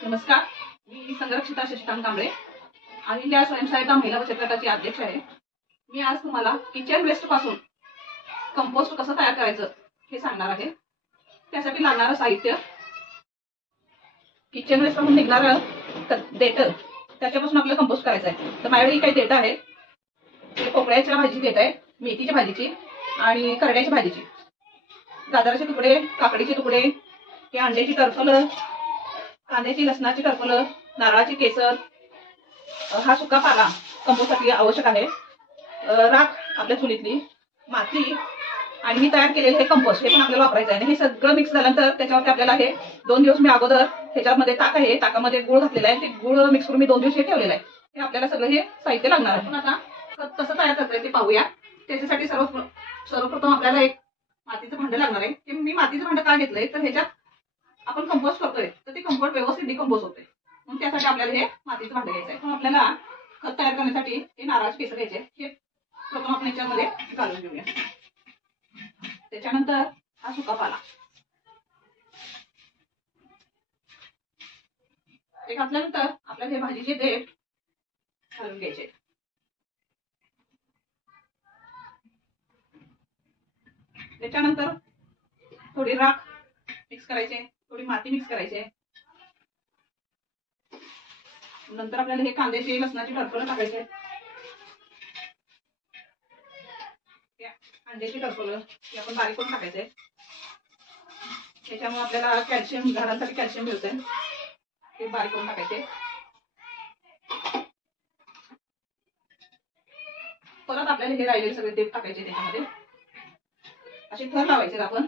नमस्कार, मी संरक्षिता शशिकांत कांबळे, अहिल्या स्वयंसहायता महिला बचत गटाची अध्यक्ष आहे। मी आज तुम्हाला किचन वेस्ट पासून कंपोस्ट कसं तयार करायचं हे सांगणार आहे। त्यासाठी लागणारं साहित्य, किचन वेस्ट पासून निघणारं देठ, त्याच्यापासून आपल्याला कंपोस्ट करायचं आहे। तर माझ्याकडे काही देठ आहे, ते पोकळ्याच्या भाजीची देठ आहे, मेथीच्या भाजीची आणि करड्याच्या भाजीची, गाजराचे तुकडे, काकडीचे तुकडे, हे अंड्याची टरफलं, कांद्याची लसणाची टरफलं, नारळाची केसर, हा सुका पाला कंपोस्टसाठी आवश्यक आहे, राख आपल्या चुलीतली, माती आणि मी तयार केलेले हे कंपोस्ट हे पण आपल्याला वापरायचं आहे। हे सगळं मिक्स झाल्यानंतर त्याच्यावरती आपल्याला हे 2 दिवस मी अगोदर ह्याच्यामध्ये ताक आहे, ताकामध्ये गुळ घातलेला आहे, ते गुळ मिक्स करून मी 2 दिवस हे ठेवलेलं आहे। हे आपल्याला सगळं हे साहित्य लागणार आहे। पण आता खत कसं तयार करायचं ते पाहूया। त्याच्यासाठी सर्वप्रथम आपल्याला एक मातीचं भांडं लागणार आहे। ते मी मातीचं भांडं का घेतलंय तर ह्याच्यात आपण कंपोस्ट करतोय तर ते कंपोस्ट व्यवस्थित डिकंपोज होते, म्हणून त्यासाठी आपल्याला हे मातीचं भांडं घ्यायचं आहे। पण आपल्याला खत तयार करण्यासाठी हे नारळाचे केसर घ्यायचे, हे प्रथम आपण याच्यामध्ये घालून घेऊया। त्याच्यानंतर हा सुका पाला ते घातल्यानंतर आपल्याला हे भाजीचे देठ घालून घ्यायचे। त्याच्यानंतर थोडी राख मिक्स करायचे, थोडी माती मिक्स करायचे। नंतर आपल्याला हे कांद्याची लसणाची टरफलं टाकायचे, अंड्याची टरफलं हे आपण बारीक करून टाकायचे। त्याच्यामुळे आपल्याला कॅल्शियम, झाडांसाठी कॅल्शियम मिळते, हे बारीक करून टाकायचे। परत आपल्याला हे राहिलेले सगळे देठ टाकायचे, त्याच्यामध्ये असे थर लावायचे आपण।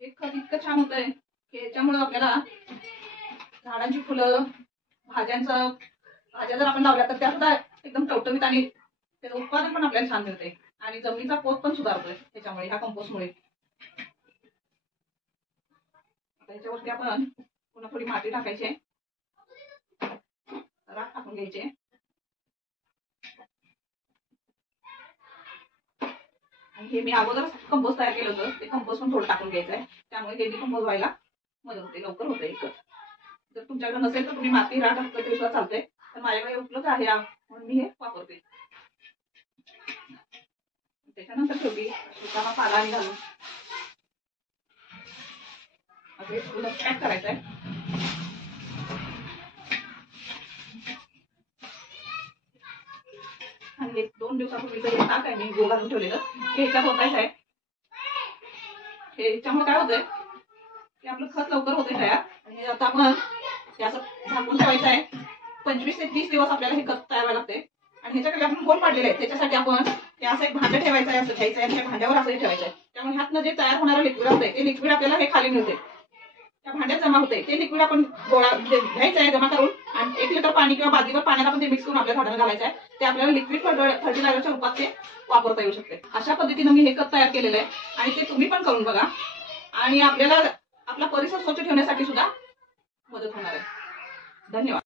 हे खत इतकं छान होतंय की याच्यामुळे आपल्याला झाडांची फुलं, भाज्या जर आपण लावल्या तर त्या सुद्धा एकदम टवटवीत आणि त्याचं उत्पादन पण आपल्याला छान मिळते आणि जमिनीचा पोत पण सुधारतोय त्याच्यामुळे, ह्या कंपोस्टमुळे। त्याच्यावरती आपण पुन्हा थोडी माती टाकायची, राख टाकून घ्यायचे। आणि हे मी अगोदर कंपोस्ट तयार केलं होतं, ते कंपोस्ट पण थोडं टाकून घ्यायचं आहे, त्यामुळे हे डिकंपोज व्हायला मदत होते, लवकर होते। जर तुमच्याकडे नसेल तर तुम्ही माती, राख टाकलं तरी सुद्धा चालते, तर माझ्याकडे उपलब्ध आहे म्हणून मी हे वापरते। त्याच्यानंतर शेवटी सुका पाला आणि घालून पॅक करायचं आहे। आणि 2 दिवसापूर्वीचं हे ताक आहे, मी गुळ घालून ठेवलेलं, हे ह्याच्यात होतायचं आहे। हे ह्याच्यामुळे काय होतंय की आपलं खत लवकर होते तयार। आणि आता आपण हे असं झाकून ठेवायचं आहे, 25 ते 30 दिवस आपल्याला हे खत तयार व्हायला लागते। आणि ह्याच्याकडे आपण होल पाडलेले आहे, त्याच्यासाठी आपण हे असं एक भांडं ठेवायचं आहे, असं घ्यायचं आहे आणि त्या भांड्यावर असं ठेवायचं आहे। त्यामुळे ह्यातनं जे तयार होणारं लिक्विड असते ते लिक्विड आपल्याला हे खाली मिळते, त्या भांड्यात जमा होते। ते लिक्विड आपण गोळा घ्यायचं आहे जमा करून, आणि 1 लिटर पाणी किंवा बादलीवर पाण्यात आपण ते मिक्स करून आपल्या झाडांना घालायचं आहे। ते आपल्याला लिक्विड फर्टिलायझरच्या रूपात ते वापरता येऊ शकते। अशा पद्धतीने मी हे खत तयार केलेलं आहे आणि ते तुम्ही पण करून बघा, आणि आपल्याला आपला परिसर स्वच्छ ठेवण्यासाठी सुद्धा मदत होणार आहे। धन्यवाद।